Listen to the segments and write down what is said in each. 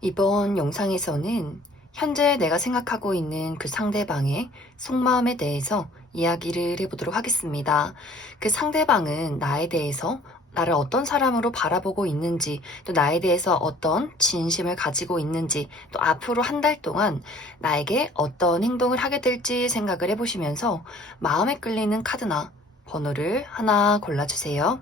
이번 영상에서는 현재 내가 생각하고 있는 그 상대방의 속마음에 대해서 이야기를 해보도록 하겠습니다. 그 상대방은 나에 대해서 나를 어떤 사람으로 바라보고 있는지, 또 나에 대해서 어떤 진심을 가지고 있는지, 또 앞으로 한 달 동안 나에게 어떤 행동을 하게 될지 생각을 해보시면서 마음에 끌리는 카드나 번호를 하나 골라주세요.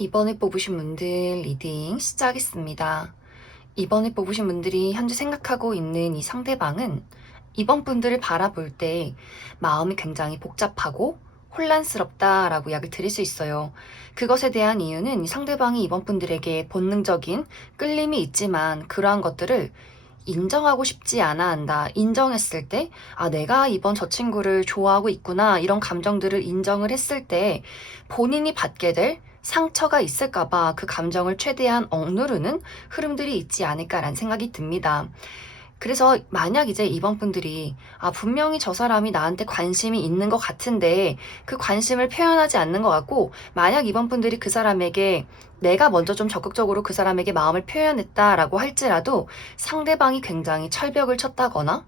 이번에 뽑으신 분들 리딩 시작하겠습니다. 이번에 뽑으신 분들이 현재 생각하고 있는 이 상대방은 이번 분들을 바라볼 때 마음이 굉장히 복잡하고 혼란스럽다라고 이야기를 드릴 수 있어요. 그것에 대한 이유는 이 상대방이 이번 분들에게 본능적인 끌림이 있지만 그러한 것들을 인정하고 싶지 않아 한다. 인정했을 때, 아, 내가 이번 저 친구를 좋아하고 있구나. 이런 감정들을 인정을 했을 때 본인이 받게 될 상처가 있을까봐 그 감정을 최대한 억누르는 흐름들이 있지 않을까라는 생각이 듭니다. 그래서 만약 이제 이번 분들이 분명히 저 사람이 나한테 관심이 있는 것 같은데 그 관심을 표현하지 않는 것 같고, 만약 이번 분들이 그 사람에게 내가 먼저 좀 적극적으로 그 사람에게 마음을 표현했다라고 할지라도 상대방이 굉장히 철벽을 쳤다거나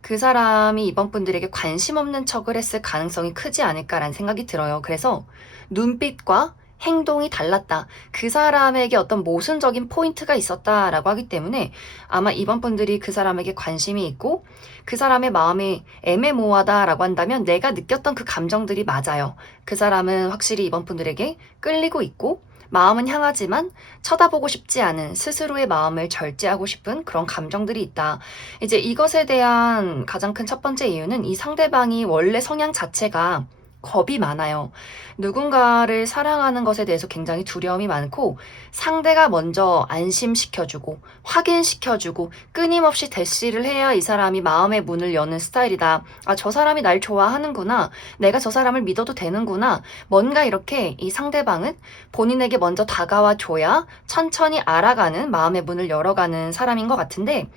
그 사람이 이번 분들에게 관심 없는 척을 했을 가능성이 크지 않을까라는 생각이 들어요. 그래서 눈빛과 행동이 달랐다. 그 사람에게 어떤 모순적인 포인트가 있었다라고 하기 때문에 아마 이번 분들이 그 사람에게 관심이 있고 그 사람의 마음이 애매모호하다라고 한다면 내가 느꼈던 그 감정들이 맞아요. 그 사람은 확실히 이번 분들에게 끌리고 있고 마음은 향하지만 쳐다보고 싶지 않은 스스로의 마음을 절제하고 싶은 그런 감정들이 있다. 이제 이것에 대한 가장 큰 첫 번째 이유는 이 상대방이 원래 성향 자체가 겁이 많아요. 누군가를 사랑하는 것에 대해서 굉장히 두려움이 많고 상대가 먼저 안심시켜주고 확인시켜주고 끊임없이 대시를 해야 이 사람이 마음의 문을 여는 스타일이다. 아, 저 사람이 날 좋아하는구나. 내가 저 사람을 믿어도 되는구나. 뭔가 이렇게 이 상대방은 본인에게 먼저 다가와 줘야 천천히 알아가는 마음의 문을 열어가는 사람인 것 같은데,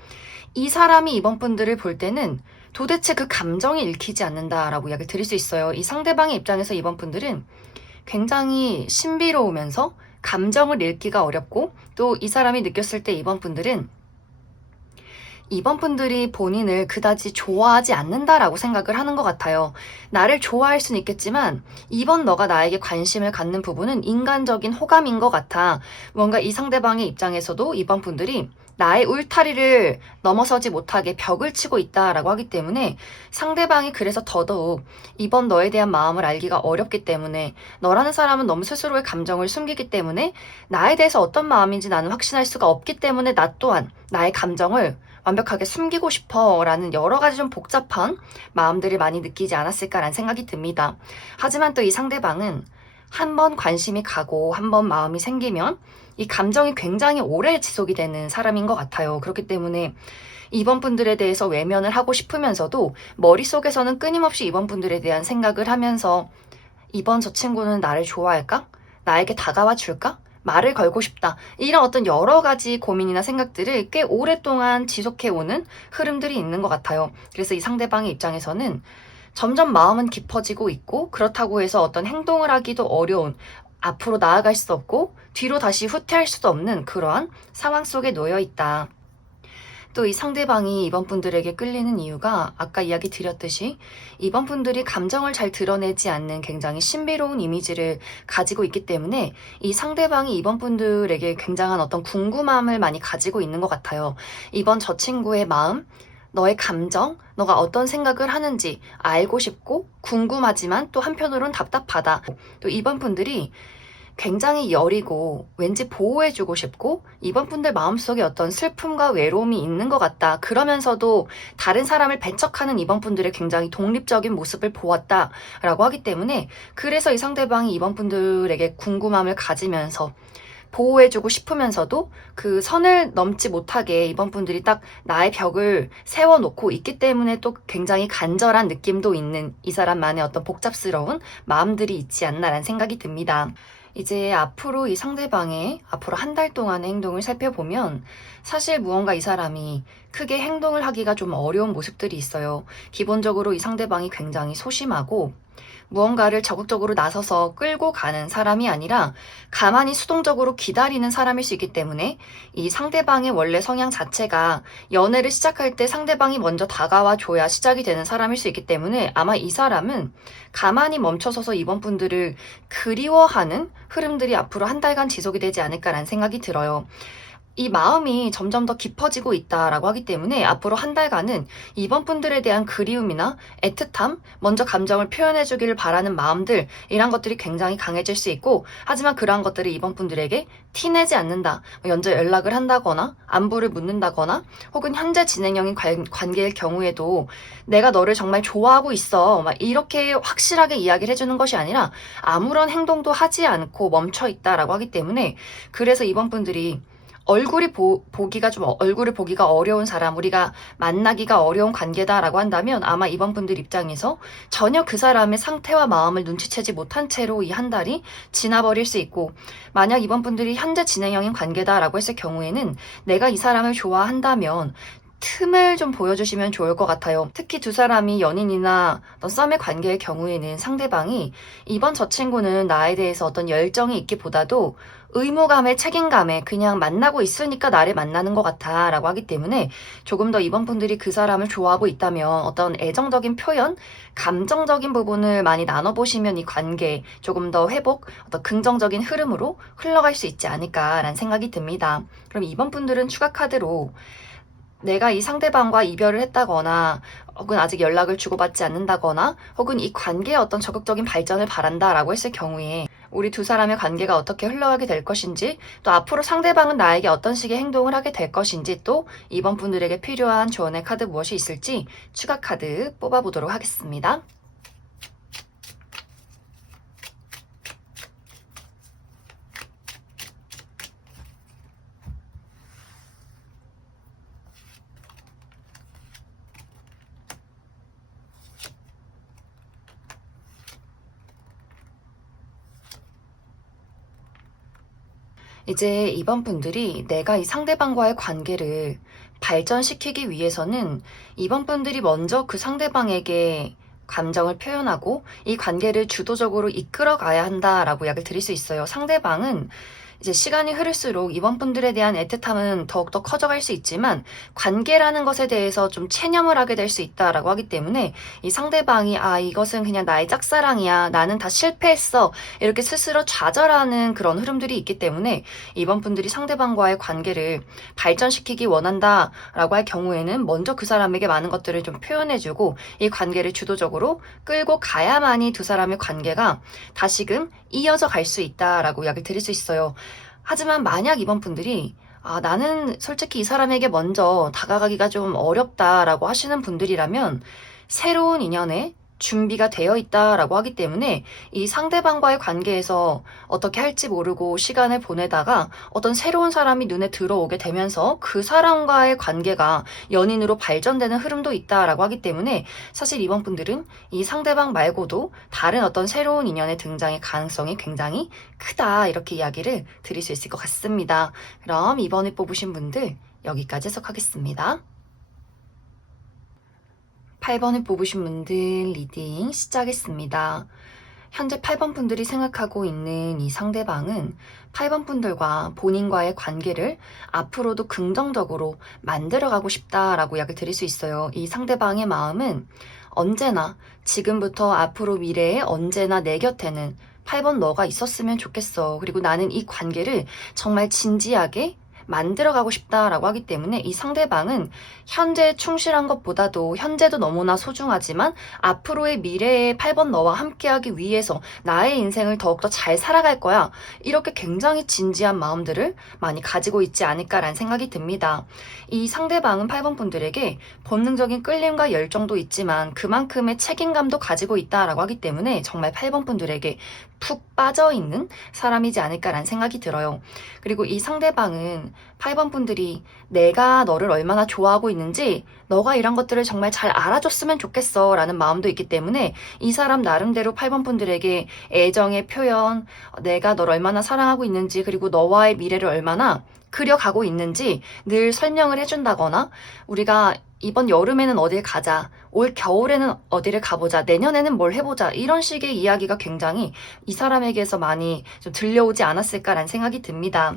이 사람이 이번 분들을 볼 때는 도대체 그 감정이 읽히지 않는다라고 이야기를 드릴 수 있어요. 이 상대방의 입장에서 이번 분들은 굉장히 신비로우면서 감정을 읽기가 어렵고, 또 이 사람이 느꼈을 때 이번 분들이 본인을 그다지 좋아하지 않는다라고 생각을 하는 것 같아요. 나를 좋아할 수는 있겠지만 이번 너가 나에게 관심을 갖는 부분은 인간적인 호감인 것 같아. 뭔가 이 상대방의 입장에서도 이번 분들이 나의 울타리를 넘어서지 못하게 벽을 치고 있다라고 하기 때문에 상대방이 그래서 더더욱 이번 너에 대한 마음을 알기가 어렵기 때문에, 너라는 사람은 너무 스스로의 감정을 숨기기 때문에 나에 대해서 어떤 마음인지 나는 확신할 수가 없기 때문에 나 또한 나의 감정을 완벽하게 숨기고 싶어 라는 여러 가지 좀 복잡한 마음들을 많이 느끼지 않았을까라는 생각이 듭니다. 하지만 또 이 상대방은 한 번 관심이 가고 한 번 마음이 생기면 이 감정이 굉장히 오래 지속이 되는 사람인 것 같아요. 그렇기 때문에 이번 분들에 대해서 외면을 하고 싶으면서도 머릿속에서는 끊임없이 이번 분들에 대한 생각을 하면서 이번 저 친구는 나를 좋아할까? 나에게 다가와 줄까? 말을 걸고 싶다. 이런 어떤 여러 가지 고민이나 생각들을 꽤 오랫동안 지속해오는 흐름들이 있는 것 같아요. 그래서 이 상대방의 입장에서는 점점 마음은 깊어지고 있고 그렇다고 해서 어떤 행동을 하기도 어려운 앞으로 나아갈 수 없고 뒤로 다시 후퇴할 수도 없는 그러한 상황 속에 놓여 있다. 또 이 상대방이 이번 분들에게 끌리는 이유가 아까 이야기 드렸듯이 이번 분들이 감정을 잘 드러내지 않는 굉장히 신비로운 이미지를 가지고 있기 때문에 이 상대방이 이번 분들에게 굉장한 어떤 궁금함을 많이 가지고 있는 것 같아요. 이번 저 친구의 마음, 너의 감정, 너가 어떤 생각을 하는지 알고 싶고 궁금하지만 또 한편으론 답답하다. 또 이번 분들이 굉장히 여리고 왠지 보호해주고 싶고 이번 분들 마음속에 어떤 슬픔과 외로움이 있는 것 같다. 그러면서도 다른 사람을 배척하는 이번 분들의 굉장히 독립적인 모습을 보았다라고 하기 때문에 그래서 이 상대방이 이번 분들에게 궁금함을 가지면서 보호해주고 싶으면서도 그 선을 넘지 못하게 이번 분들이 딱 나의 벽을 세워놓고 있기 때문에 또 굉장히 간절한 느낌도 있는 이 사람만의 어떤 복잡스러운 마음들이 있지 않나라는 생각이 듭니다. 이제 앞으로 이 상대방의 앞으로 한 달 동안의 행동을 살펴보면 사실 무언가 이 사람이 크게 행동을 하기가 좀 어려운 모습들이 있어요. 기본적으로 이 상대방이 굉장히 소심하고 무언가를 적극적으로 나서서 끌고 가는 사람이 아니라 가만히 수동적으로 기다리는 사람일 수 있기 때문에 이 상대방의 원래 성향 자체가 연애를 시작할 때 상대방이 먼저 다가와 줘야 시작이 되는 사람일 수 있기 때문에 아마 이 사람은 가만히 멈춰서서 이번 분들을 그리워하는 흐름들이 앞으로 한 달간 지속이 되지 않을까라는 생각이 들어요. 이 마음이 점점 더 깊어지고 있다라고 하기 때문에 앞으로 한 달간은 이번 분들에 대한 그리움이나 애틋함, 먼저 감정을 표현해 주기를 바라는 마음들 이런 것들이 굉장히 강해질 수 있고 하지만 그러한 것들을 이번 분들에게 티내지 않는다. 먼저 연락을 한다거나 안부를 묻는다거나 혹은 현재 진행형인 관계일 경우에도 내가 너를 정말 좋아하고 있어. 막 이렇게 확실하게 이야기를 해주는 것이 아니라 아무런 행동도 하지 않고 멈춰 있다라고 하기 때문에 그래서 이번 분들이 얼굴이 얼굴을 보기가 어려운 사람, 우리가 만나기가 어려운 관계다라고 한다면 아마 이번 분들 입장에서 전혀 그 사람의 상태와 마음을 눈치채지 못한 채로 이 한 달이 지나버릴 수 있고 만약 이번 분들이 현재 진행형인 관계다라고 했을 경우에는 내가 이 사람을 좋아한다면 틈을 좀 보여주시면 좋을 것 같아요. 특히 두 사람이 연인이나 어떤 썸의 관계의 경우에는 상대방이 이번 저 친구는 나에 대해서 어떤 열정이 있기보다도 의무감에 책임감에 그냥 만나고 있으니까 나를 만나는 것 같아 라고 하기 때문에 조금 더 이번 분들이 그 사람을 좋아하고 있다면 어떤 애정적인 표현, 감정적인 부분을 많이 나눠보시면 이 관계 조금 더 회복, 어떤 긍정적인 흐름으로 흘러갈 수 있지 않을까라는 생각이 듭니다. 그럼 이번 분들은 추가 카드로 내가 이 상대방과 이별을 했다거나 혹은 아직 연락을 주고받지 않는다거나 혹은 이 관계의 어떤 적극적인 발전을 바란다라고 했을 경우에 우리 두 사람의 관계가 어떻게 흘러가게 될 것인지 또 앞으로 상대방은 나에게 어떤 식의 행동을 하게 될 것인지 또 이번 분들에게 필요한 조언의 카드 무엇이 있을지 추가 카드 뽑아보도록 하겠습니다. 이제 이번 분들이 내가 이 상대방과의 관계를 발전시키기 위해서는 이번 분들이 먼저 그 상대방에게 감정을 표현하고 이 관계를 주도적으로 이끌어 가야 한다라고 이야기를 드릴 수 있어요. 상대방은 이제 시간이 흐를수록 이번 분들에 대한 애틋함은 더욱더 커져갈 수 있지만 관계라는 것에 대해서 좀 체념을 하게 될 수 있다라고 하기 때문에 이 상대방이 이것은 그냥 나의 짝사랑이야. 나는 다 실패했어. 이렇게 스스로 좌절하는 그런 흐름들이 있기 때문에 이번 분들이 상대방과의 관계를 발전시키기 원한다라고 할 경우에는 먼저 그 사람에게 많은 것들을 좀 표현해주고 이 관계를 주도적으로 끌고 가야만이 두 사람의 관계가 다시금 이어져 갈 수 있다라고 이야기를 드릴 수 있어요. 하지만 만약 이번 분들이 나는 솔직히 이 사람에게 먼저 다가가기가 좀 어렵다라고 하시는 분들이라면 새로운 인연에 준비가 되어 있다라고 하기 때문에 이 상대방과의 관계에서 어떻게 할지 모르고 시간을 보내다가 어떤 새로운 사람이 눈에 들어오게 되면서 그 사람과의 관계가 연인으로 발전되는 흐름도 있다라고 하기 때문에 사실 이번 분들은 이 상대방 말고도 다른 어떤 새로운 인연의 등장의 가능성이 굉장히 크다, 이렇게 이야기를 드릴 수 있을 것 같습니다. 그럼 이번에 뽑으신 분들 여기까지 해석하겠습니다. 8번을 뽑으신 분들 리딩 시작하겠습니다. 현재 8번 분들이 생각하고 있는 이 상대방은 8번 분들과 본인과의 관계를 앞으로도 긍정적으로 만들어가고 싶다라고 이야기를 드릴 수 있어요. 이 상대방의 마음은 언제나 지금부터 앞으로 미래에 언제나 내 곁에는 8번 너가 있었으면 좋겠어. 그리고 나는 이 관계를 정말 진지하게 만들어가고 싶다라고 하기 때문에 이 상대방은 현재에 충실한 것보다도 현재도 너무나 소중하지만 앞으로의 미래의 8번 너와 함께하기 위해서 나의 인생을 더욱더 잘 살아갈 거야. 이렇게 굉장히 진지한 마음들을 많이 가지고 있지 않을까라는 생각이 듭니다. 이 상대방은 8번 분들에게 본능적인 끌림과 열정도 있지만 그만큼의 책임감도 가지고 있다라고 하기 때문에 정말 8번 분들에게 푹 빠져있는 사람이지 않을까라는 생각이 들어요. 그리고 이 상대방은 8번 분들이 내가 너를 얼마나 좋아하고 있는지 너가 이런 것들을 정말 잘 알아줬으면 좋겠어 라는 마음도 있기 때문에 이 사람 나름대로 8번 분들에게 애정의 표현, 내가 너를 얼마나 사랑하고 있는지 그리고 너와의 미래를 얼마나 그려가고 있는지 늘 설명을 해준다거나 우리가 이번 여름에는 어딜 가자, 올 겨울에는 어디를 가보자, 내년에는 뭘 해보자 이런 식의 이야기가 굉장히 이 사람에게서 많이 좀 들려오지 않았을까라는 생각이 듭니다.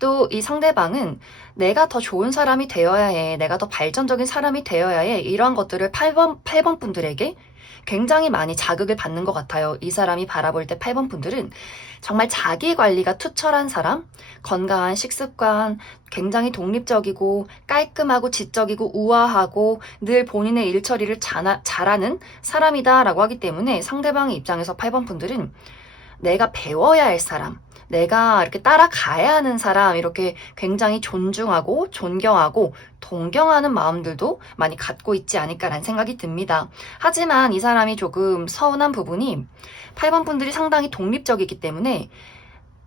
또 이 상대방은 내가 더 좋은 사람이 되어야 해, 내가 더 발전적인 사람이 되어야 해 이러한 것들을 8번 분들에게 굉장히 많이 자극을 받는 것 같아요. 이 사람이 바라볼 때 8번 분들은 정말 자기 관리가 투철한 사람, 건강한 식습관, 굉장히 독립적이고 깔끔하고 지적이고 우아하고 늘 본인의 일처리를 잘하는 사람이다라고 하기 때문에 상대방의 입장에서 8번 분들은 내가 배워야 할 사람, 내가 이렇게 따라가야 하는 사람, 이렇게 굉장히 존중하고 존경하고 동경하는 마음들도 많이 갖고 있지 않을까라는 생각이 듭니다. 하지만 이 사람이 조금 서운한 부분이 8번 분들이 상당히 독립적이기 때문에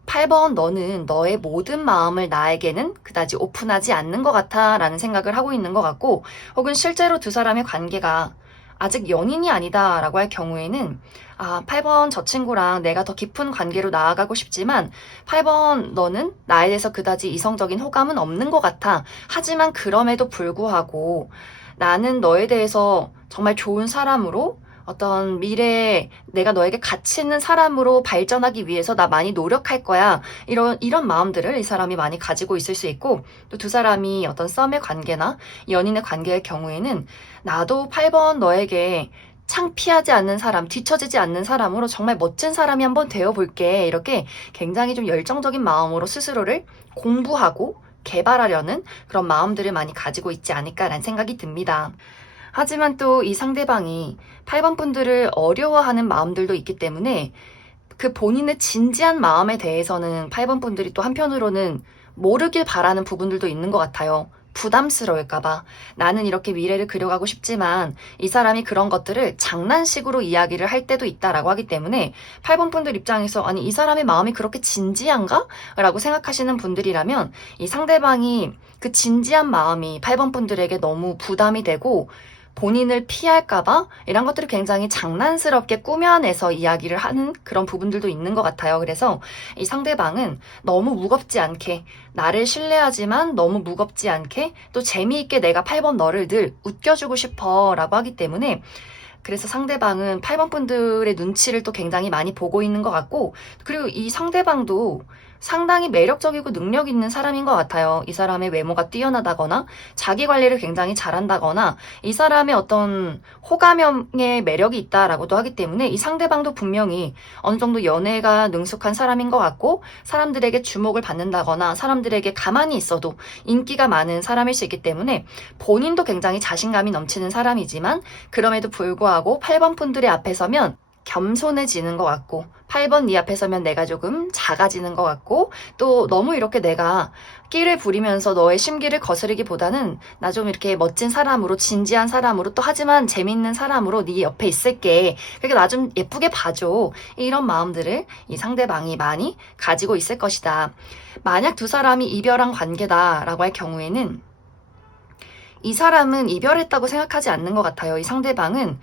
8번 너는 너의 모든 마음을 나에게는 그다지 오픈하지 않는 것 같아 라는 생각을 하고 있는 것 같고 혹은 실제로 두 사람의 관계가 아직 연인이 아니다 라고 할 경우에는 8번 저 친구랑 내가 더 깊은 관계로 나아가고 싶지만 8번 너는 나에 대해서 그다지 이성적인 호감은 없는 것 같아. 하지만 그럼에도 불구하고 나는 너에 대해서 정말 좋은 사람으로 어떤 미래에 내가 너에게 가치 있는 사람으로 발전하기 위해서 나 많이 노력할 거야. 이런 마음들을 이 사람이 많이 가지고 있을 수 있고 또 두 사람이 어떤 썸의 관계나 연인의 관계의 경우에는 나도 8번 너에게 창피하지 않는 사람, 뒤처지지 않는 사람으로 정말 멋진 사람이 한번 되어볼게. 이렇게 굉장히 좀 열정적인 마음으로 스스로를 공부하고 개발하려는 그런 마음들을 많이 가지고 있지 않을까라는 생각이 듭니다. 하지만 또 이 상대방이 8번 분들을 어려워하는 마음들도 있기 때문에 그 본인의 진지한 마음에 대해서는 8번 분들이 또 한편으로는 모르길 바라는 부분들도 있는 것 같아요. 부담스러울까봐. 나는 이렇게 미래를 그려가고 싶지만 이 사람이 그런 것들을 장난식으로 이야기를 할 때도 있다라고 하기 때문에 8번 분들 입장에서 아니 이 사람의 마음이 그렇게 진지한가? 라고 생각하시는 분들이라면 이 상대방이 그 진지한 마음이 8번 분들에게 너무 부담이 되고 본인을 피할까봐 이런 것들을 굉장히 장난스럽게 꾸며내서 이야기를 하는 그런 부분들도 있는 것 같아요. 그래서 이 상대방은 너무 무겁지 않게 나를 신뢰하지만 너무 무겁지 않게 또 재미있게 내가 8번 너를 늘 웃겨주고 싶어 라고 하기 때문에 그래서 상대방은 8번 분들의 눈치를 또 굉장히 많이 보고 있는 것 같고 그리고 이 상대방도 상당히 매력적이고 능력 있는 사람인 것 같아요. 이 사람의 외모가 뛰어나다거나 자기 관리를 굉장히 잘한다거나 이 사람의 어떤 호감형의 매력이 있다라고도 하기 때문에 이 상대방도 분명히 어느 정도 연애가 능숙한 사람인 것 같고 사람들에게 주목을 받는다거나 사람들에게 가만히 있어도 인기가 많은 사람일 수 있기 때문에 본인도 굉장히 자신감이 넘치는 사람이지만 그럼에도 불구하고 8번 분들의 앞에 서면 겸손해지는 것 같고 8번 네 앞에 서면 내가 조금 작아지는 것 같고 또 너무 이렇게 내가 끼를 부리면서 너의 심기를 거스르기보다는 나 좀 이렇게 멋진 사람으로 진지한 사람으로 또 하지만 재밌는 사람으로 네 옆에 있을게. 그러니까 나 좀 예쁘게 봐줘. 이런 마음들을 이 상대방이 많이 가지고 있을 것이다. 만약 두 사람이 이별한 관계다라고 할 경우에는 이 사람은 이별했다고 생각하지 않는 것 같아요. 이 상대방은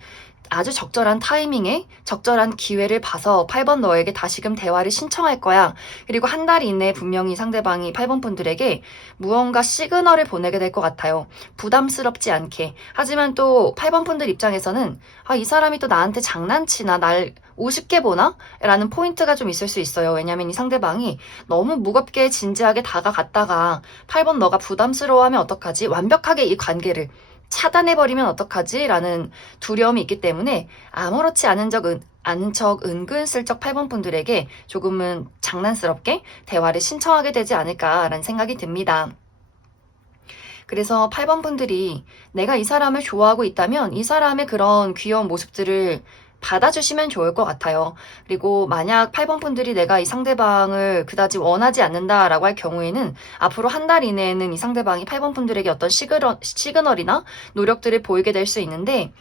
아주 적절한 타이밍에 적절한 기회를 봐서 8번 너에게 다시금 대화를 신청할 거야. 그리고 한 달 이내에 분명히 상대방이 8번 분들에게 무언가 시그널을 보내게 될 것 같아요. 부담스럽지 않게. 하지만 또 8번 분들 입장에서는 이 사람이 또 나한테 장난치나 날 우습게 보나? 라는 포인트가 좀 있을 수 있어요. 왜냐면 이 상대방이 너무 무겁게 진지하게 다가갔다가 8번 너가 부담스러워하면 어떡하지? 완벽하게 이 관계를 차단해버리면 어떡하지? 라는 두려움이 있기 때문에 아무렇지 않은 척 은근슬쩍 8번 분들에게 조금은 장난스럽게 대화를 신청하게 되지 않을까라는 생각이 듭니다. 그래서 8번 분들이 내가 이 사람을 좋아하고 있다면 이 사람의 그런 귀여운 모습들을 받아주시면 좋을 것 같아요. 그리고 만약 8번 분들이 내가 이 상대방을 그다지 원하지 않는다라고 할 경우에는 앞으로 한 달 이내에는 이 상대방이 8번 분들에게 어떤 시그널이나 노력들을 보이게 될 수 있는데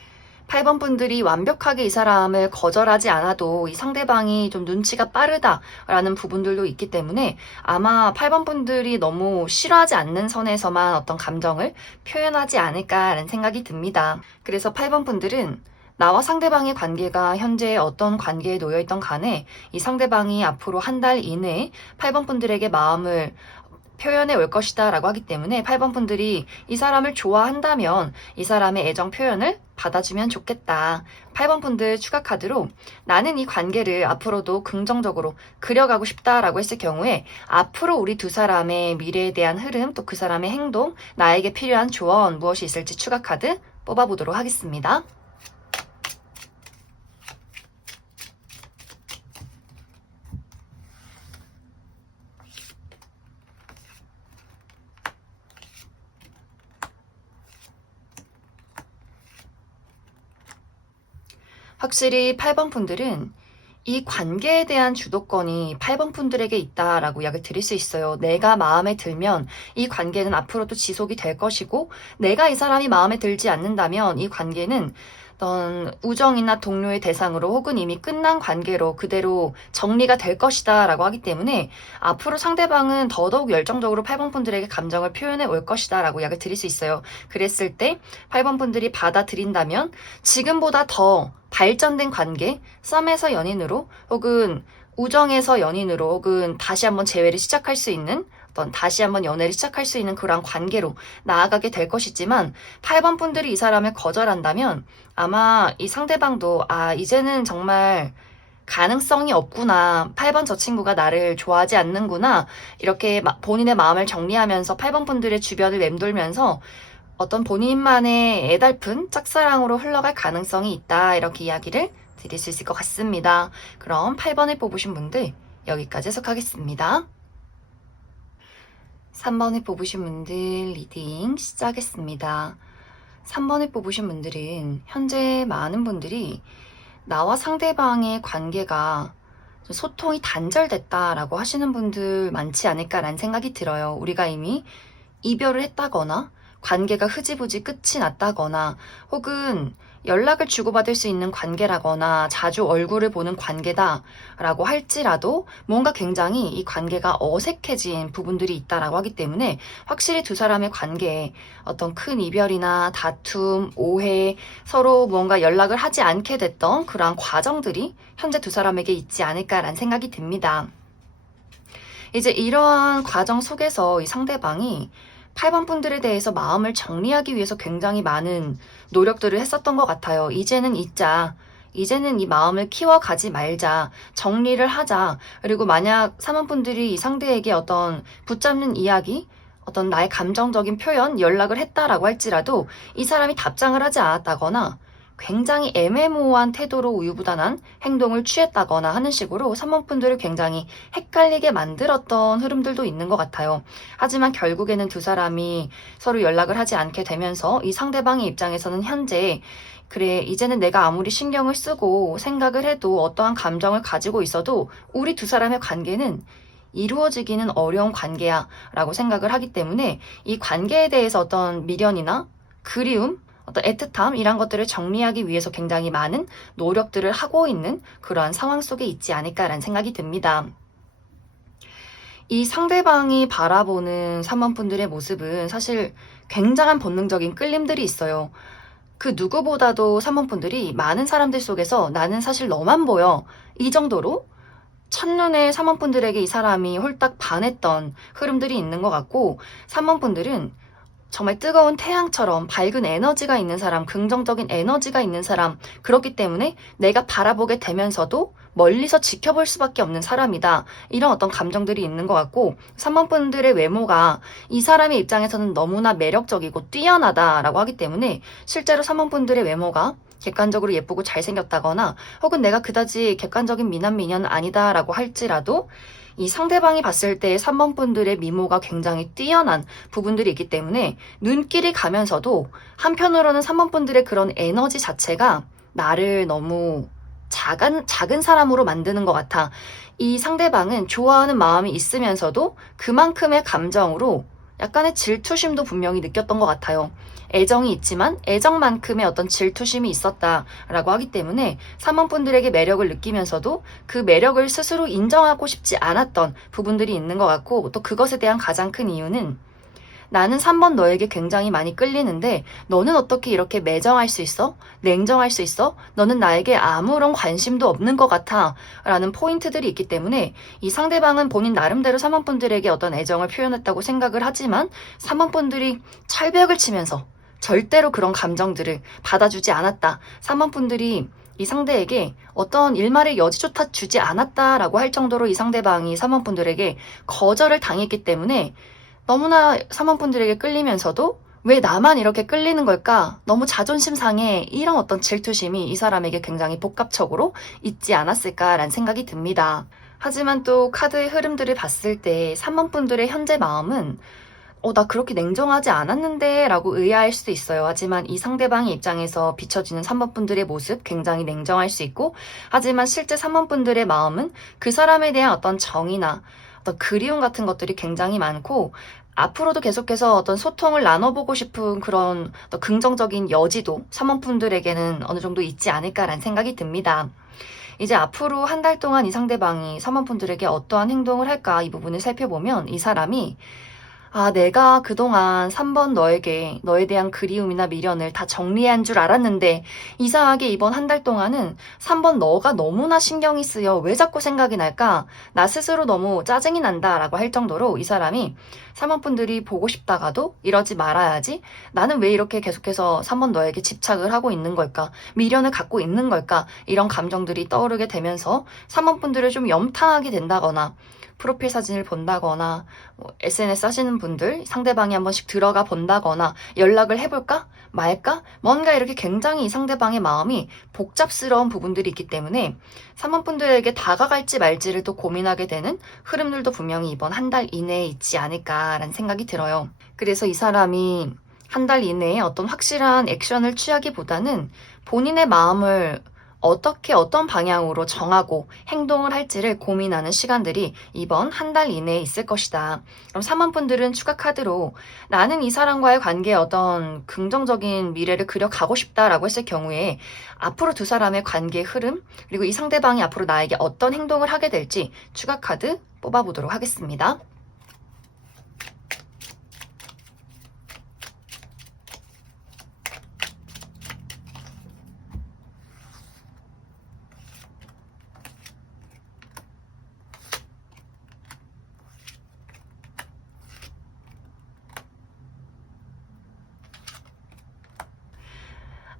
8번 분들이 완벽하게 이 사람을 거절하지 않아도 이 상대방이 좀 눈치가 빠르다라는 부분들도 있기 때문에 아마 8번 분들이 너무 싫어하지 않는 선에서만 어떤 감정을 표현하지 않을까라는 생각이 듭니다. 그래서 8번 분들은 나와 상대방의 관계가 현재 어떤 관계에 놓여있던 간에 이 상대방이 앞으로 한 달 이내에 8번 분들에게 마음을 표현해 올 것이다 라고 하기 때문에 8번 분들이 이 사람을 좋아한다면 이 사람의 애정 표현을 받아주면 좋겠다. 8번 분들 추가 카드로 나는 이 관계를 앞으로도 긍정적으로 그려가고 싶다라고 했을 경우에 앞으로 우리 두 사람의 미래에 대한 흐름 또 그 사람의 행동 나에게 필요한 조언 무엇이 있을지 추가 카드 뽑아보도록 하겠습니다. 확실히 8번 분들은 이 관계에 대한 주도권이 8번 분들에게 있다라고 이야기를 드릴 수 있어요. 내가 마음에 들면 이 관계는 앞으로도 지속이 될 것이고 내가 이 사람이 마음에 들지 않는다면 이 관계는 어떤 우정이나 동료의 대상으로 혹은 이미 끝난 관계로 그대로 정리가 될 것이다 라고 하기 때문에 앞으로 상대방은 더더욱 열정적으로 8번 분들에게 감정을 표현해 올 것이다 라고 이야기를 드릴 수 있어요. 그랬을 때 8번 분들이 받아들인다면 지금보다 더 발전된 관계, 썸에서 연인으로 혹은 우정에서 연인으로 혹은 다시 한번 재회를 시작할 수 있는 어떤 다시 한번 연애를 시작할 수 있는 그러한 관계로 나아가게 될 것이지만 8번 분들이 이 사람을 거절한다면 아마 이 상대방도 이제는 정말 가능성이 없구나. 8번 저 친구가 나를 좋아하지 않는구나. 이렇게 본인의 마음을 정리하면서 8번 분들의 주변을 맴돌면서 어떤 본인만의 애달픈 짝사랑으로 흘러갈 가능성이 있다. 이렇게 이야기를 드릴 수 있을 것 같습니다. 그럼 8번을 뽑으신 분들 여기까지 해석하겠습니다. 3번을 뽑으신 분들 리딩 시작하겠습니다. 3번을 뽑으신 분들은 현재 많은 분들이 나와 상대방의 관계가 소통이 단절됐다라고 하시는 분들 많지 않을까라는 생각이 들어요. 우리가 이미 이별을 했다거나 관계가 흐지부지 끝이 났다거나 혹은 연락을 주고받을 수 있는 관계라거나 자주 얼굴을 보는 관계다라고 할지라도 뭔가 굉장히 이 관계가 어색해진 부분들이 있다라고 하기 때문에 확실히 두 사람의 관계에 어떤 큰 이별이나 다툼, 오해, 서로 뭔가 연락을 하지 않게 됐던 그러한 과정들이 현재 두 사람에게 있지 않을까라는 생각이 듭니다. 이제 이러한 과정 속에서 이 상대방이 8번 분들에 대해서 마음을 정리하기 위해서 굉장히 많은 노력들을 했었던 것 같아요. 이제는 잊자. 이제는 이 마음을 키워가지 말자. 정리를 하자. 그리고 만약 3번 분들이 이 상대에게 어떤 붙잡는 이야기, 어떤 나의 감정적인 표현, 연락을 했다라고 할지라도 이 사람이 답장을 하지 않았다거나 굉장히 애매모호한 태도로 우유부단한 행동을 취했다거나 하는 식으로 3번분들을 굉장히 헷갈리게 만들었던 흐름들도 있는 것 같아요. 하지만 결국에는 두 사람이 서로 연락을 하지 않게 되면서 이 상대방의 입장에서는 현재 그래, 이제는 내가 아무리 신경을 쓰고 생각을 해도 어떠한 감정을 가지고 있어도 우리 두 사람의 관계는 이루어지기는 어려운 관계야 라고 생각을 하기 때문에 이 관계에 대해서 어떤 미련이나 그리움, 어떤 애틋함 이런 것들을 정리하기 위해서 굉장히 많은 노력들을 하고 있는 그러한 상황 속에 있지 않을까라는 생각이 듭니다. 이 상대방이 바라보는 3번분들의 모습은 사실 굉장한 본능적인 끌림들이 있어요. 그 누구보다도 3번분들이 많은 사람들 속에서 나는 사실 너만 보여. 이 정도로 첫눈에 3번분들에게 이 사람이 홀딱 반했던 흐름들이 있는 것 같고 3번분들은 정말 뜨거운 태양처럼 밝은 에너지가 있는 사람, 긍정적인 에너지가 있는 사람, 그렇기 때문에 내가 바라보게 되면서도 멀리서 지켜볼 수밖에 없는 사람이다. 이런 어떤 감정들이 있는 것 같고 3번분들의 외모가 이 사람의 입장에서는 너무나 매력적이고 뛰어나다라고 하기 때문에 실제로 3번분들의 외모가 객관적으로 예쁘고 잘생겼다거나 혹은 내가 그다지 객관적인 미남 미녀는 아니다라고 할지라도 이 상대방이 봤을 때 3번분들의 미모가 굉장히 뛰어난 부분들이 있기 때문에 눈길이 가면서도 한편으로는 3번분들의 그런 에너지 자체가 나를 너무 작은 사람으로 만드는 것 같아. 이 상대방은 좋아하는 마음이 있으면서도 그만큼의 감정으로 약간의 질투심도 분명히 느꼈던 것 같아요. 애정이 있지만 애정만큼의 어떤 질투심이 있었다라고 하기 때문에 3번분들에게 매력을 느끼면서도 그 매력을 스스로 인정하고 싶지 않았던 부분들이 있는 것 같고 또 그것에 대한 가장 큰 이유는 나는 3번 너에게 굉장히 많이 끌리는데 너는 어떻게 이렇게 매정할 수 있어? 냉정할 수 있어? 너는 나에게 아무런 관심도 없는 것 같아 라는 포인트들이 있기 때문에 이 상대방은 본인 나름대로 3번분들에게 어떤 애정을 표현했다고 생각을 하지만 3번분들이 철벽을 치면서 절대로 그런 감정들을 받아주지 않았다. 3번분들이 이 상대에게 어떤 일말의 여지조차 주지 않았다라고 할 정도로 이 상대방이 3번분들에게 거절을 당했기 때문에 너무나 3번분들에게 끌리면서도 왜 나만 이렇게 끌리는 걸까? 너무 자존심 상해. 이런 어떤 질투심이 이 사람에게 굉장히 복합적으로 있지 않았을까라는 생각이 듭니다. 하지만 또 카드의 흐름들을 봤을 때 3번분들의 현재 마음은 나 그렇게 냉정하지 않았는데 라고 의아할 수도 있어요. 하지만 이 상대방의 입장에서 비춰지는 3번분들의 모습 굉장히 냉정할 수 있고 하지만 실제 3번분들의 마음은 그 사람에 대한 어떤 정이나 어떤 그리움 같은 것들이 굉장히 많고 앞으로도 계속해서 어떤 소통을 나눠보고 싶은 그런 어떤 긍정적인 여지도 3번분들에게는 어느 정도 있지 않을까라는 생각이 듭니다. 이제 앞으로 한 달 동안 이 상대방이 3번분들에게 어떠한 행동을 할까 이 부분을 살펴보면 이 사람이 내가 그동안 3번 너에게 너에 대한 그리움이나 미련을 다 정리한 줄 알았는데 이상하게 이번 한 달 동안은 3번 너가 너무나 신경이 쓰여 왜 자꾸 생각이 날까? 나 스스로 너무 짜증이 난다 라고 할 정도로 이 사람이 3번분들이 보고 싶다가도 이러지 말아야지 나는 왜 이렇게 계속해서 3번 너에게 집착을 하고 있는 걸까? 미련을 갖고 있는 걸까? 이런 감정들이 떠오르게 되면서 3번분들을 좀 염탐하게 된다거나 프로필 사진을 본다거나 SNS 하시는 분들 상대방이 한 번씩 들어가 본다거나 연락을 해볼까 말까 뭔가 이렇게 굉장히 이 상대방의 마음이 복잡스러운 부분들이 있기 때문에 3번분들에게 다가갈지 말지를 또 고민하게 되는 흐름들도 분명히 이번 한 달 이내에 있지 않을까라는 생각이 들어요. 그래서 이 사람이 한 달 이내에 어떤 확실한 액션을 취하기보다는 본인의 마음을 어떻게 어떤 방향으로 정하고 행동을 할지를 고민하는 시간들이 이번 한 달 이내에 있을 것이다. 그럼 3번분들은 추가 카드로 나는 이 사람과의 관계에 어떤 긍정적인 미래를 그려가고 싶다라고 했을 경우에 앞으로 두 사람의 관계의 흐름 그리고 이 상대방이 앞으로 나에게 어떤 행동을 하게 될지 추가 카드 뽑아보도록 하겠습니다.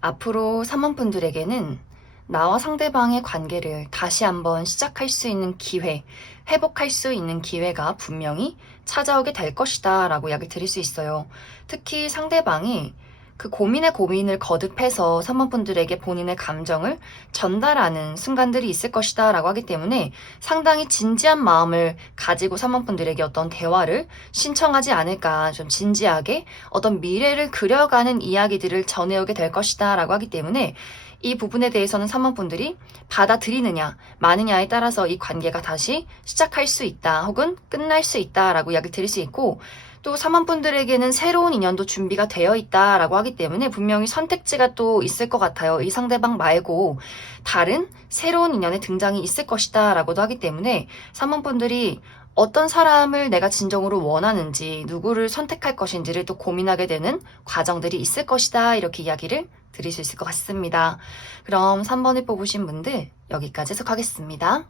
앞으로 3번분들에게는 나와 상대방의 관계를 다시 한번 시작할 수 있는 기회, 회복할 수 있는 기회가 분명히 찾아오게 될 것이다 라고 이야기 드릴 수 있어요. 특히 상대방이 그 고민에 고민을 거듭해서 3번 분들에게 본인의 감정을 전달하는 순간들이 있을 것이다 라고 하기 때문에 상당히 진지한 마음을 가지고 3번 분들에게 어떤 대화를 신청하지 않을까, 좀 진지하게 어떤 미래를 그려가는 이야기들을 전해오게 될 것이다 라고 하기 때문에 이 부분에 대해서는 3번 분들이 받아들이느냐 마느냐에 따라서 이 관계가 다시 시작할 수 있다 혹은 끝날 수 있다 라고 이야기를 드릴 수 있고, 또 3번 분들에게는 새로운 인연도 준비가 되어 있다 라고 하기 때문에 분명히 선택지가 또 있을 것 같아요. 이 상대방 말고 다른 새로운 인연의 등장이 있을 것이다 라고도 하기 때문에 3번 분들이 어떤 사람을 내가 진정으로 원하는지, 누구를 선택할 것인지를 또 고민하게 되는 과정들이 있을 것이다, 이렇게 이야기를 드릴 수 있을 것 같습니다. 그럼 3번을 뽑으신 분들 여기까지 해석하겠습니다.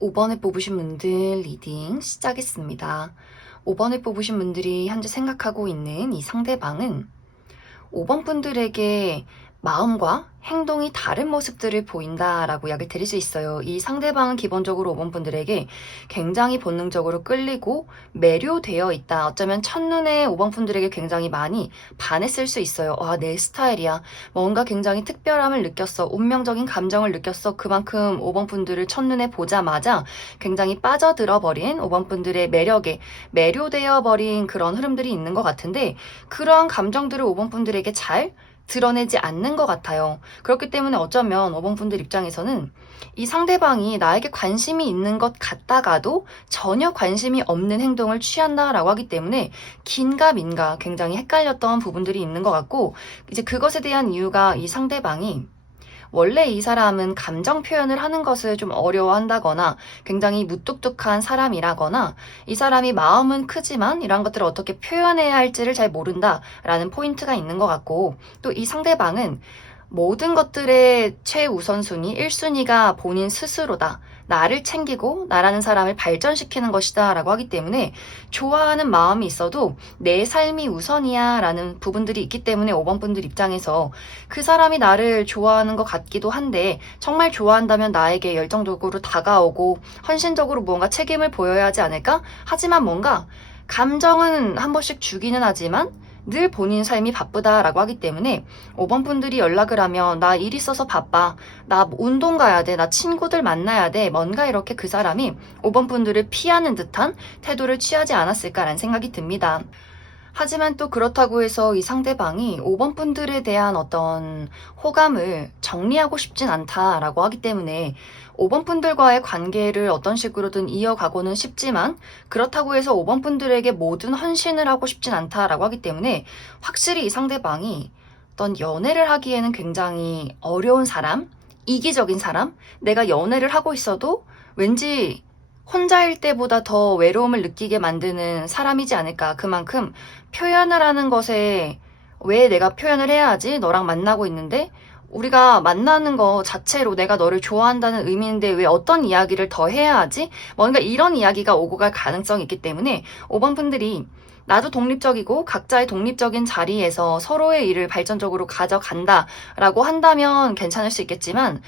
5번을 뽑으신 분들 리딩 시작했습니다. 5번을 뽑으신 분들이 현재 생각하고 있는 이 상대방은 5번 분들에게 마음과 행동이 다른 모습들을 보인다라고 이야기를 드릴 수 있어요. 이 상대방은 기본적으로 5번 분들에게 굉장히 본능적으로 끌리고 매료되어 있다. 어쩌면 첫눈에 5번 분들에게 굉장히 많이 반했을 수 있어요. 와, 내 스타일이야. 뭔가 굉장히 특별함을 느꼈어. 운명적인 감정을 느꼈어. 그만큼 5번 분들을 첫눈에 보자마자 굉장히 빠져들어 버린 5번 분들의 매력에 매료되어 버린 그런 흐름들이 있는 것 같은데, 그러한 감정들을 5번 분들에게 잘 드러내지 않는 것 같아요. 그렇기 때문에 어쩌면 5번 분들 입장에서는 이 상대방이 나에게 관심이 있는 것 같다가도 전혀 관심이 없는 행동을 취한다라고 하기 때문에 긴가 민가 굉장히 헷갈렸던 부분들이 있는 것 같고, 이제 그것에 대한 이유가 이 상대방이 원래 이 사람은 감정 표현을 하는 것을 좀 어려워한다거나 굉장히 무뚝뚝한 사람이라거나 이 사람이 마음은 크지만 이런 것들을 어떻게 표현해야 할지를 잘 모른다라는 포인트가 있는 것 같고, 또 이 상대방은 모든 것들의 최우선순위, 1순위가 본인 스스로다. 나를 챙기고 나라는 사람을 발전시키는 것이다 라고 하기 때문에 좋아하는 마음이 있어도 내 삶이 우선이야 라는 부분들이 있기 때문에 5번 분들 입장에서 그 사람이 나를 좋아하는 것 같기도 한데 정말 좋아한다면 나에게 열정적으로 다가오고 헌신적으로 무언가 책임을 보여야 하지 않을까? 하지만 뭔가 감정은 한 번씩 주기는 하지만 늘 본인 삶이 바쁘다라고 하기 때문에 5번 분들이 연락을 하면 나 일 있어서 바빠, 나 운동 가야 돼, 나 친구들 만나야 돼, 뭔가 이렇게 그 사람이 5번 분들을 피하는 듯한 태도를 취하지 않았을까라는 생각이 듭니다. 하지만 또 그렇다고 해서 이 상대방이 5번 분들에 대한 어떤 호감을 정리하고 싶진 않다라고 하기 때문에 5번 분들과의 관계를 어떤 식으로든 이어가고는 싶지만 그렇다고 해서 5번 분들에게 모든 헌신을 하고 싶진 않다라고 하기 때문에 확실히 이 상대방이 어떤 연애를 하기에는 굉장히 어려운 사람, 이기적인 사람, 내가 연애를 하고 있어도 왠지 혼자일 때보다 더 외로움을 느끼게 만드는 사람이지 않을까. 그만큼 표현을 하는 것에 왜 내가 표현을 해야 하지? 너랑 만나고 있는데 우리가 만나는 거 자체로 내가 너를 좋아한다는 의미인데 왜 어떤 이야기를 더 해야 하지? 뭔가 이런 이야기가 오고 갈 가능성이 있기 때문에 5번 분들이 나도 독립적이고 각자의 독립적인 자리에서 서로의 일을 발전적으로 가져간다라고 한다면 괜찮을 수 있겠지만,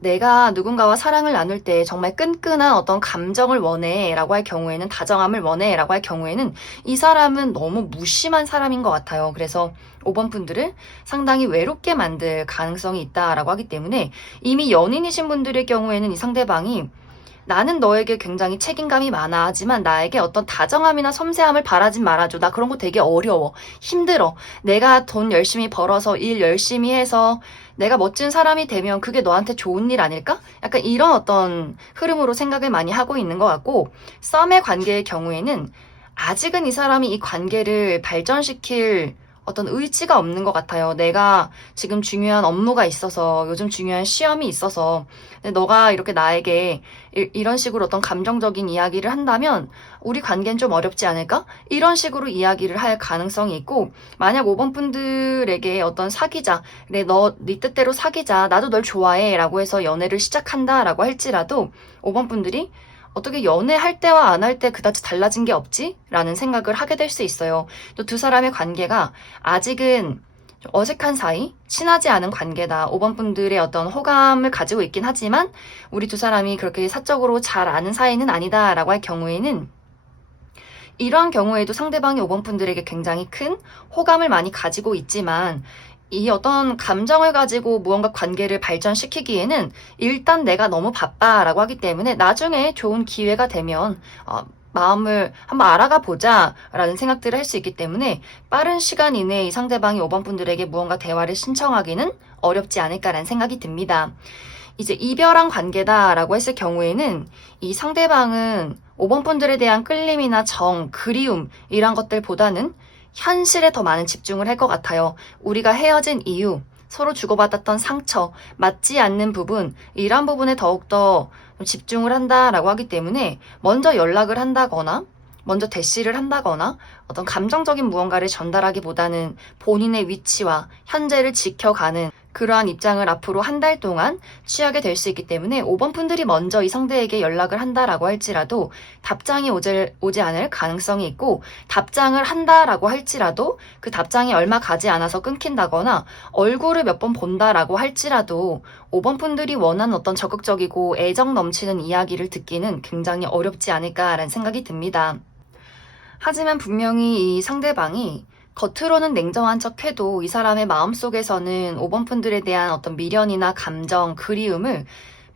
내가 누군가와 사랑을 나눌 때 정말 끈끈한 어떤 감정을 원해 라고 할 경우에는, 다정함을 원해 라고 할 경우에는 이 사람은 너무 무심한 사람인 것 같아요. 그래서 5번 분들을 상당히 외롭게 만들 가능성이 있다라고 하기 때문에 이미 연인이신 분들의 경우에는 이 상대방이 나는 너에게 굉장히 책임감이 많아. 하지만 나에게 어떤 다정함이나 섬세함을 바라진 말아줘. 나 그런 거 되게 어려워. 힘들어. 내가 돈 열심히 벌어서 일 열심히 해서 내가 멋진 사람이 되면 그게 너한테 좋은 일 아닐까? 약간 이런 어떤 흐름으로 생각을 많이 하고 있는 것 같고, 썸의 관계의 경우에는 아직은 이 사람이 이 관계를 발전시킬 어떤 의지가 없는 것 같아요. 내가 지금 중요한 업무가 있어서, 요즘 중요한 시험이 있어서, 근데 너가 이렇게 나에게 이런 식으로 어떤 감정적인 이야기를 한다면 우리 관계는 좀 어렵지 않을까? 이런 식으로 이야기를 할 가능성이 있고, 만약 5번 분들에게 어떤 사귀자, 그래 네 뜻대로 사귀자, 나도 널 좋아해 라고 해서 연애를 시작한다 라고 할지라도 5번 분들이 어떻게 연애할 때와 안 할 때 그다지 달라진 게 없지? 라는 생각을 하게 될 수 있어요. 또 두 사람의 관계가 아직은 좀 어색한 사이, 친하지 않은 관계다. 5번 분들의 어떤 호감을 가지고 있긴 하지만 우리 두 사람이 그렇게 사적으로 잘 아는 사이는 아니다 라고 할 경우에는 이러한 경우에도 상대방이 5번 분들에게 굉장히 큰 호감을 많이 가지고 있지만 이 어떤 감정을 가지고 무언가 관계를 발전시키기에는 일단 내가 너무 바빠라고 하기 때문에 나중에 좋은 기회가 되면 마음을 한번 알아가 보자 라는 생각들을 할 수 있기 때문에 빠른 시간 이내에 이 상대방이 5번 분들에게 무언가 대화를 신청하기는 어렵지 않을까라는 생각이 듭니다. 이제 이별한 관계다라고 했을 경우에는 이 상대방은 5번 분들에 대한 끌림이나 정, 그리움 이런 것들보다는 현실에 더 많은 집중을 할 것 같아요. 우리가 헤어진 이유, 서로 주고받았던 상처, 맞지 않는 부분, 이런 부분에 더욱더 집중을 한다라고 하기 때문에 먼저 연락을 한다거나 먼저 대시를 한다거나 어떤 감정적인 무언가를 전달하기보다는 본인의 위치와 현재를 지켜가는 그러한 입장을 앞으로 한 달 동안 취하게 될 수 있기 때문에 5번 분들이 먼저 이 상대에게 연락을 한다라고 할지라도 답장이 오지 않을 가능성이 있고, 답장을 한다라고 할지라도 그 답장이 얼마 가지 않아서 끊긴다거나 얼굴을 몇 번 본다라고 할지라도 5번 분들이 원하는 어떤 적극적이고 애정 넘치는 이야기를 듣기는 굉장히 어렵지 않을까라는 생각이 듭니다. 하지만 분명히 이 상대방이 겉으로는 냉정한 척해도 이 사람의 마음속에서는 5번 분들에 대한 어떤 미련이나 감정, 그리움을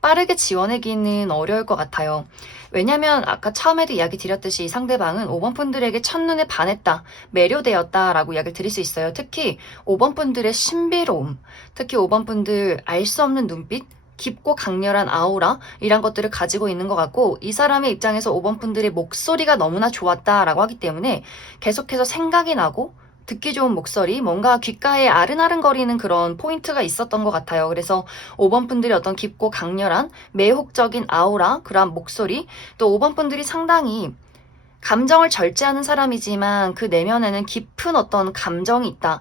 빠르게 지워내기는 어려울 것 같아요. 왜냐면 아까 처음에도 이야기 드렸듯이 이 상대방은 5번 분들에게 첫눈에 반했다, 매료되었다 라고 이야기를 드릴 수 있어요. 특히 5번 분들의 신비로움, 특히 5번 분들 알 수 없는 눈빛, 깊고 강렬한 아우라 이런 것들을 가지고 있는 것 같고, 이 사람의 입장에서 5번 분들의 목소리가 너무나 좋았다라고 하기 때문에 계속해서 생각이 나고 듣기 좋은 목소리, 뭔가 귓가에 아른아른거리는 그런 포인트가 있었던 것 같아요. 그래서 5번 분들이 어떤 깊고 강렬한 매혹적인 아우라, 그러한 목소리, 또 5번 분들이 상당히 감정을 절제하는 사람이지만 그 내면에는 깊은 어떤 감정이 있다.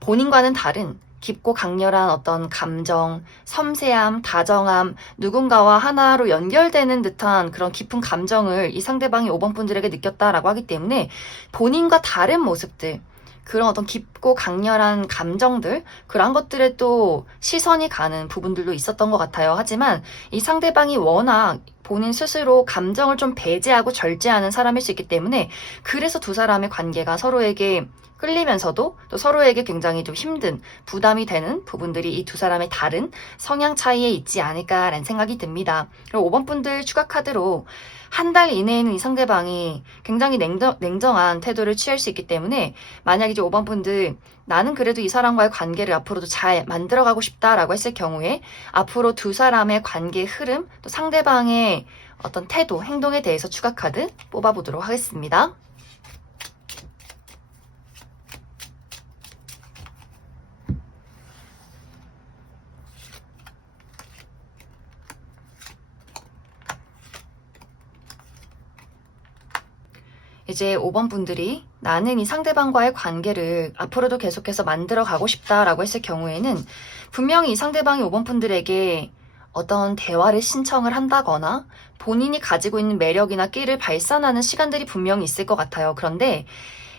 본인과는 다른 깊고 강렬한 어떤 감정, 섬세함, 다정함, 누군가와 하나로 연결되는 듯한 그런 깊은 감정을 이 상대방이 5번 분들에게 느꼈다라고 하기 때문에 본인과 다른 모습들, 그런 어떤 깊고 강렬한 감정들, 그런 것들에 또 시선이 가는 부분들도 있었던 것 같아요. 하지만 이 상대방이 워낙 본인 스스로 감정을 좀 배제하고 절제하는 사람일 수 있기 때문에, 그래서 두 사람의 관계가 서로에게 끌리면서도 또 서로에게 굉장히 좀 힘든, 부담이 되는 부분들이 이 두 사람의 다른 성향 차이에 있지 않을까라는 생각이 듭니다. 그리고 5번 분들 추가 카드로 한 달 이내에는 이 상대방이 굉장히 냉정한 태도를 취할 수 있기 때문에, 만약 이제 5번 분들 나는 그래도 이 사람과의 관계를 앞으로도 잘 만들어가고 싶다라고 했을 경우에 앞으로 두 사람의 관계의 흐름, 또 상대방의 어떤 태도, 행동에 대해서 추가 카드 뽑아보도록 하겠습니다. 이제 5번 분들이 나는 이 상대방과의 관계를 앞으로도 계속해서 만들어 가고 싶다라고 했을 경우에는 분명히 이 상대방이 5번 분들에게 어떤 대화를 신청을 한다거나 본인이 가지고 있는 매력이나 끼를 발산하는 시간들이 분명히 있을 것 같아요. 그런데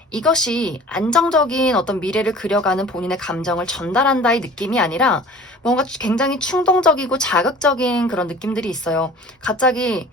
이것이 안정적인 어떤 미래를 그려가는 본인의 감정을 전달한다의 느낌이 아니라 뭔가 굉장히 충동적이고 자극적인 그런 느낌들이 있어요. 갑자기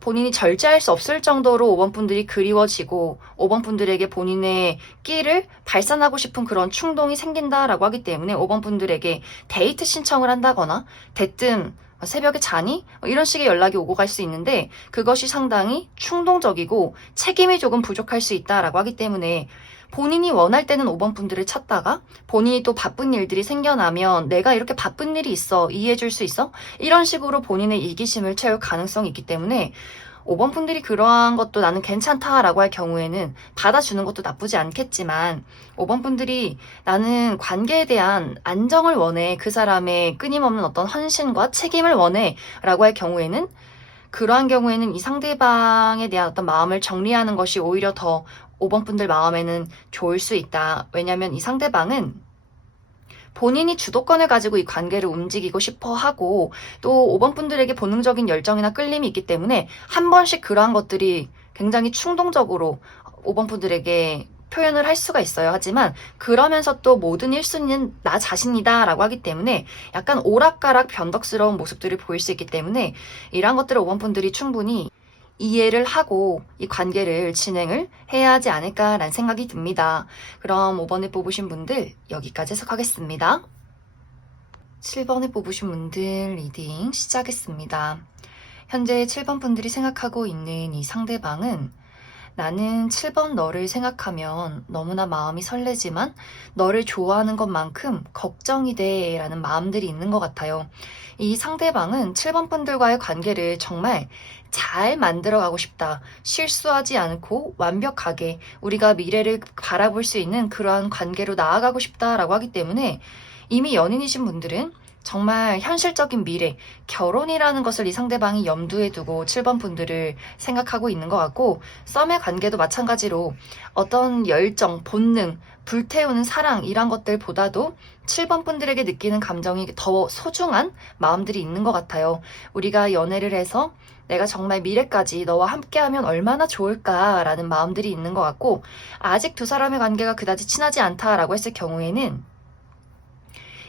본인이 절제할 수 없을 정도로 5번 분들이 그리워지고 5번 분들에게 본인의 끼를 발산하고 싶은 그런 충동이 생긴다라고 하기 때문에 5번 분들에게 데이트 신청을 한다거나 대뜸 새벽에 자니? 이런 식의 연락이 오고 갈 수 있는데, 그것이 상당히 충동적이고 책임이 조금 부족할 수 있다라고 하기 때문에 본인이 원할 때는 5번 분들을 찾다가 본인이 또 바쁜 일들이 생겨나면 내가 이렇게 바쁜 일이 있어, 이해해줄 수 있어? 이런 식으로 본인의 이기심을 채울 가능성이 있기 때문에 5번 분들이 그러한 것도 나는 괜찮다라고 할 경우에는 받아주는 것도 나쁘지 않겠지만, 5번 분들이 나는 관계에 대한 안정을 원해, 그 사람의 끊임없는 어떤 헌신과 책임을 원해 라고 할 경우에는, 그러한 경우에는 이 상대방에 대한 어떤 마음을 정리하는 것이 오히려 더 5번 분들 마음에는 좋을 수 있다. 왜냐하면 이 상대방은 본인이 주도권을 가지고 이 관계를 움직이고 싶어 하고, 또 5번 분들에게 본능적인 열정이나 끌림이 있기 때문에 한 번씩 그러한 것들이 굉장히 충동적으로 5번 분들에게 표현을 할 수가 있어요. 하지만 그러면서 또 모든 1순위는 나 자신이다 라고 하기 때문에 약간 오락가락 변덕스러운 모습들을 보일 수 있기 때문에, 이러한 것들을 5번 분들이 충분히 이해를 하고 이 관계를 진행을 해야 하지 않을까라는 생각이 듭니다. 그럼 5번에 뽑으신 분들 여기까지 해석하겠습니다. 7번에 뽑으신 분들 리딩 시작했습니다. 현재 7번 분들이 생각하고 있는 이 상대방은 나는 7번 너를 생각하면 너무나 마음이 설레지만 너를 좋아하는 것만큼 걱정이 돼 라는 마음들이 있는 것 같아요. 이 상대방은 7번 분들과의 관계를 정말 잘 만들어가고 싶다. 실수하지 않고 완벽하게 우리가 미래를 바라볼 수 있는 그러한 관계로 나아가고 싶다라고 하기 때문에 이미 연인이신 분들은 정말 현실적인 미래, 결혼이라는 것을 이 상대방이 염두에 두고 7번 분들을 생각하고 있는 것 같고, 썸의 관계도 마찬가지로 어떤 열정, 본능, 불태우는 사랑 이란 것들보다도 7번 분들에게 느끼는 감정이 더 소중한 마음들이 있는 것 같아요. 우리가 연애를 해서 내가 정말 미래까지 너와 함께하면 얼마나 좋을까라는 마음들이 있는 것 같고, 아직 두 사람의 관계가 그다지 친하지 않다라고 했을 경우에는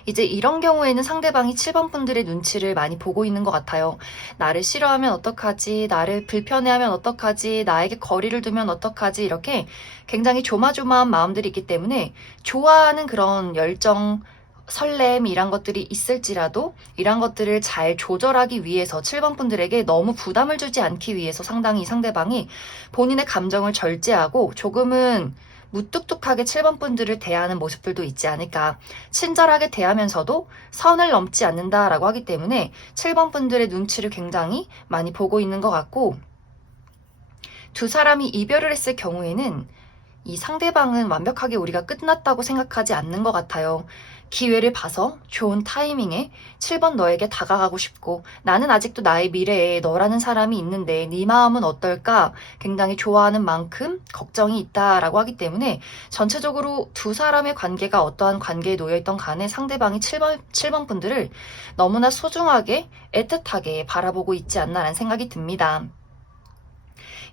이제 이런 경우에는 상대방이 7번 분들의 눈치를 많이 보고 있는 것 같아요. 나를 싫어하면 어떡하지? 나를 불편해하면 어떡하지? 나에게 거리를 두면 어떡하지? 이렇게 굉장히 조마조마한 마음들이 있기 때문에 좋아하는 그런 열정, 설렘 이란 것들이 있을지라도 이란 것들을 잘 조절하기 위해서 7번 분들에게 너무 부담을 주지 않기 위해서 상당히 이 상대방이 본인의 감정을 절제하고 조금은 무뚝뚝하게 7번 분들을 대하는 모습들도 있지 않을까. 친절하게 대하면서도 선을 넘지 않는다라고 하기 때문에 7번 분들의 눈치를 굉장히 많이 보고 있는 것 같고, 두 사람이 이별을 했을 경우에는 이 상대방은 완벽하게 우리가 끝났다고 생각하지 않는 것 같아요. 기회를 봐서 좋은 타이밍에 7번 너에게 다가가고 싶고 나는 아직도 나의 미래에 너라는 사람이 있는데 네 마음은 어떨까? 굉장히 좋아하는 만큼 걱정이 있다라고 하기 때문에 전체적으로 두 사람의 관계가 어떠한 관계에 놓여있던 간에 상대방이 7번 분들을 너무나 소중하게 애틋하게 바라보고 있지 않나라는 생각이 듭니다.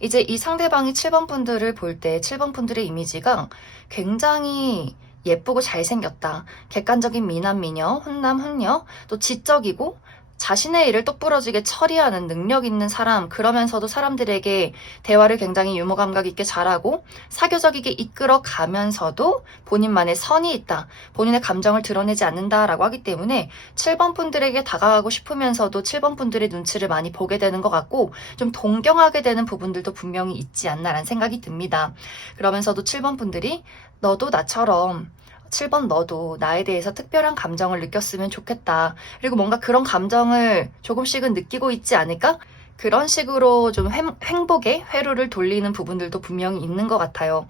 이제 이 상대방이 7번 분들을 볼 때 7번 분들의 이미지가 굉장히 예쁘고 잘생겼다. 객관적인 미남 미녀, 훈남 훈녀, 또 지적이고 자신의 일을 똑부러지게 처리하는 능력 있는 사람, 그러면서도 사람들에게 대화를 굉장히 유머 감각 있게 잘하고 사교적이게 이끌어 가면서도 본인만의 선이 있다. 본인의 감정을 드러내지 않는다라고 하기 때문에 7번 분들에게 다가가고 싶으면서도 7번 분들의 눈치를 많이 보게 되는 것 같고 좀 동경하게 되는 부분들도 분명히 있지 않나라는 생각이 듭니다. 그러면서도 7번 분들이 너도 나처럼 7번 너도 나에 대해서 특별한 감정을 느꼈으면 좋겠다. 그리고 뭔가 그런 감정을 조금씩은 느끼고 있지 않을까? 그런 식으로 좀 행복의 회로를 돌리는 부분들도 분명히 있는 것 같아요.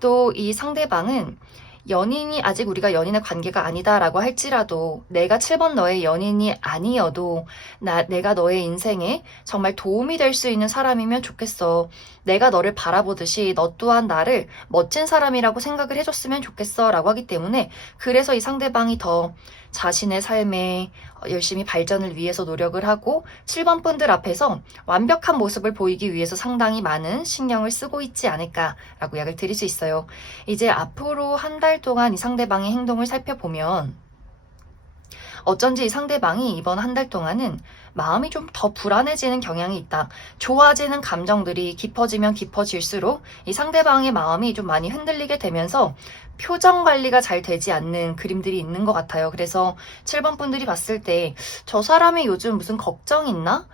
또 이 상대방은 연인이 아직 우리가 연인의 관계가 아니다라고 할지라도 내가 7번 너의 연인이 아니어도 내가 너의 인생에 정말 도움이 될 수 있는 사람이면 좋겠어. 내가 너를 바라보듯이 너 또한 나를 멋진 사람이라고 생각을 해줬으면 좋겠어 라고 하기 때문에 그래서 이 상대방이 더 자신의 삶에 열심히 발전을 위해서 노력을 하고 7번 분들 앞에서 완벽한 모습을 보이기 위해서 상당히 많은 신경을 쓰고 있지 않을까라고 이야기를 드릴 수 있어요. 이제 앞으로 한 달 동안 이 상대방의 행동을 살펴보면 어쩐지 이 상대방이 이번 한 달 동안은 마음이 좀 더 불안해지는 경향이 있다. 좋아지는 감정들이 깊어지면 깊어질수록 이 상대방의 마음이 좀 많이 흔들리게 되면서 표정 관리가 잘 되지 않는 그림들이 있는 것 같아요. 그래서 7번 분들이 봤을 때 저 사람이 요즘 무슨 걱정 있나?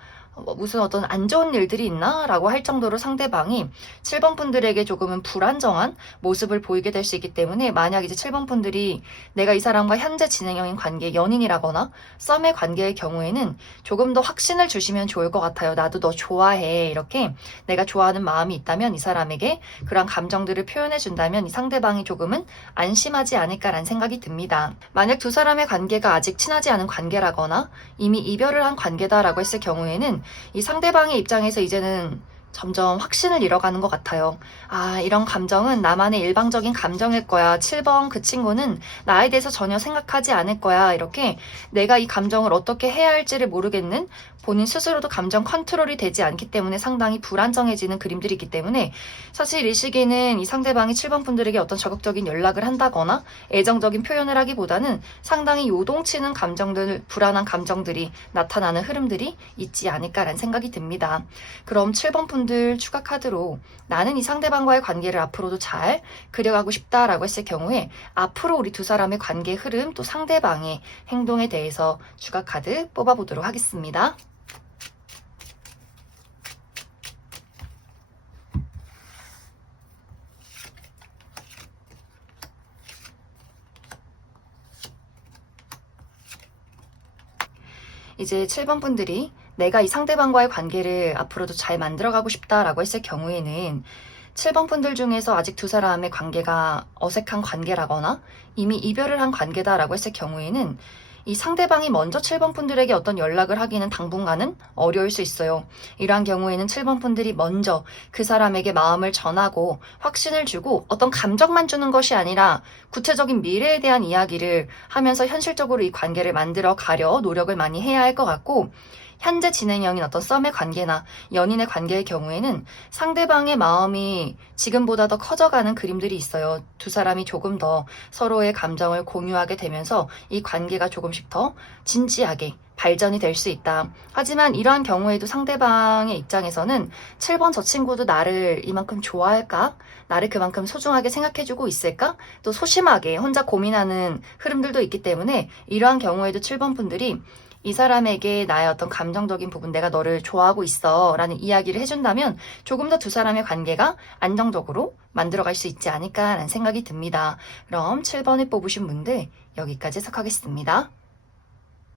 무슨 어떤 안 좋은 일들이 있나? 라고 할 정도로 상대방이 7번 분들에게 조금은 불안정한 모습을 보이게 될 수 있기 때문에 만약 이제 7번 분들이 내가 이 사람과 현재 진행형인 관계, 연인이라거나 썸의 관계의 경우에는 조금 더 확신을 주시면 좋을 것 같아요. 나도 너 좋아해. 이렇게 내가 좋아하는 마음이 있다면 이 사람에게 그런 감정들을 표현해 준다면 이 상대방이 조금은 안심하지 않을까라는 생각이 듭니다. 만약 두 사람의 관계가 아직 친하지 않은 관계라거나 이미 이별을 한 관계다라고 했을 경우에는 이 상대방의 입장에서 이제는 점점 확신을 잃어가는 것 같아요. 아, 이런 감정은 나만의 일방적인 감정일 거야. 7번 그 친구는 나에 대해서 전혀 생각하지 않을 거야. 이렇게 내가 이 감정을 어떻게 해야 할지를 모르겠는 본인 스스로도 감정 컨트롤이 되지 않기 때문에 상당히 불안정해지는 그림들이 있기 때문에 사실 이 시기는 이 상대방이 7번 분들에게 어떤 적극적인 연락을 한다거나 애정적인 표현을 하기보다는 상당히 요동치는 감정들, 불안한 감정들이 나타나는 흐름들이 있지 않을까라는 생각이 듭니다. 그럼 7번 분들 분들 추가 카드로 나는 이 상대방과의 관계를 앞으로도 잘 그려가고 싶다라고 했을 경우에 앞으로 우리 두 사람의 관계 흐름 또 상대방의 행동에 대해서 추가 카드 뽑아보도록 하겠습니다. 이제 7번 분들이 내가 이 상대방과의 관계를 앞으로도 잘 만들어가고 싶다라고 했을 경우에는 7번 분들 중에서 아직 두 사람의 관계가 어색한 관계라거나 이미 이별을 한 관계다라고 했을 경우에는 이 상대방이 먼저 7번 분들에게 어떤 연락을 하기는 당분간은 어려울 수 있어요. 이러한 경우에는 7번 분들이 먼저 그 사람에게 마음을 전하고 확신을 주고 어떤 감정만 주는 것이 아니라 구체적인 미래에 대한 이야기를 하면서 현실적으로 이 관계를 만들어 가려 노력을 많이 해야 할 것 같고, 현재 진행형인 어떤 썸의 관계나 연인의 관계의 경우에는 상대방의 마음이 지금보다 더 커져가는 그림들이 있어요. 두 사람이 조금 더 서로의 감정을 공유하게 되면서 이 관계가 조금씩 더 진지하게 발전이 될 수 있다. 하지만 이러한 경우에도 상대방의 입장에서는 7번 저 친구도 나를 이만큼 좋아할까? 나를 그만큼 소중하게 생각해주고 있을까? 또 소심하게 혼자 고민하는 흐름들도 있기 때문에 이러한 경우에도 7번 분들이 이 사람에게 나의 어떤 감정적인 부분, 내가 너를 좋아하고 있어 라는 이야기를 해준다면 조금 더 두 사람의 관계가 안정적으로 만들어갈 수 있지 않을까라는 생각이 듭니다. 그럼 7번을 뽑으신 분들 여기까지 해석하겠습니다.